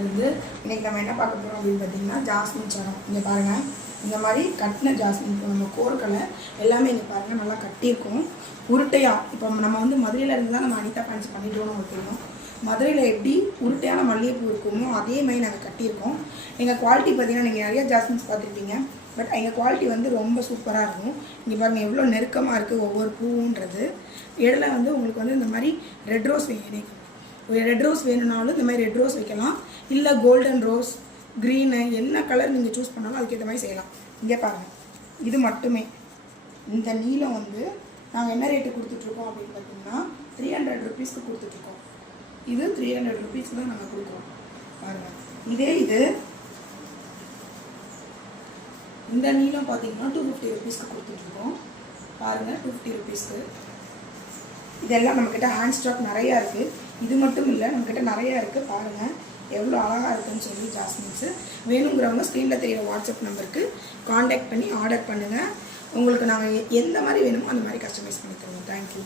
வந்து இன்றைக்கி நம்ம என்ன பார்க்க போகிறோம் அப்படின்னு பார்த்தீங்கன்னா ஜாஸ்மின் சரம். இங்கே பாருங்கள், இந்த மாதிரி கட்டின ஜாஸ்மின் நம்ம கோர்களை எல்லாமே இங்கே பாருங்கள் நல்லா கட்டியிருக்கோம் உருட்டையாக. இப்போ நம்ம வந்து மதுரையில் இருந்து தான் நம்ம அனிதா ஃபேன்ஸ் பண்ணிட்டோம்னு உங்களுக்கு தெரியும். மதுரையில் எப்படி உருட்டையான மல்லிகைப்பூ இருக்குமோ அதே மாதிரி நாங்கள் கட்டியிருக்கோம். எங்கள் குவாலிட்டி பார்த்தீங்கன்னா நீங்கள் நிறைய ஜாஸ்மின்ஸ் பார்த்துருப்பீங்க, பட் எங்கள் குவாலிட்டி வந்து ரொம்ப சூப்பராக இருக்கும். இங்கே பாருங்கள் எவ்வளோ நெருக்கமாக இருக்குது ஒவ்வொரு பூவுன்றது. இடையில வந்து உங்களுக்கு வந்து இந்த மாதிரி ரெட் ரோஸ் வேணும். ரெட் ரோஸ் வேணும்னாலும் இந்த மாதிரி ரெட் ரோஸ் வைக்கலாம், இல்லை கோல்டன் ரோஸ், க்ரீனு, என்ன கலர் நீங்கள் சூஸ் பண்ணாலும் அதுக்கேற்ற மாதிரி செய்யலாம். இங்கே பாருங்கள், இது மட்டுமே இந்த நீளம் வந்து நாங்கள் என்ன ரேட்டு கொடுத்துட்ருக்கோம் அப்படின்னு பார்த்தீங்கன்னா 300 ருபீஸ்க்கு கொடுத்துட்ருக்கோம். இது 300 ருபீஸ்க்கு தான் நாங்கள் கொடுக்குறோம். பாருங்கள், இது இந்த நீளம் பார்த்தீங்கன்னா 250 ருபீஸ்க்கு கொடுத்துட்ருக்கோம். பாருங்கள், 250 ருபீஸ்க்கு. இதெல்லாம் நம்மக்கிட்ட ஹேண்ட் ஸ்டாக் நிறையா இருக்குது. இது மட்டும் இல்லை, நம்மக்கிட்ட நிறையா இருக்குது. பாருங்கள் எவ்வளோ அழகாக இருக்குன்னு சொல்லி ஜாஸ்மின்ஸு. வேணுங்கிறவங்க ஸ்க்ரீனில் தெரிகிற வாட்ஸ்அப் நம்பருக்கு காண்டாக்ட் பண்ணி ஆர்டர் பண்ணுங்கள். உங்களுக்கு நாங்கள் எந்த மாதிரி வேணுமோ அந்த மாதிரி கஸ்டமைஸ் பண்ணி தருவோம். தேங்க்யூ.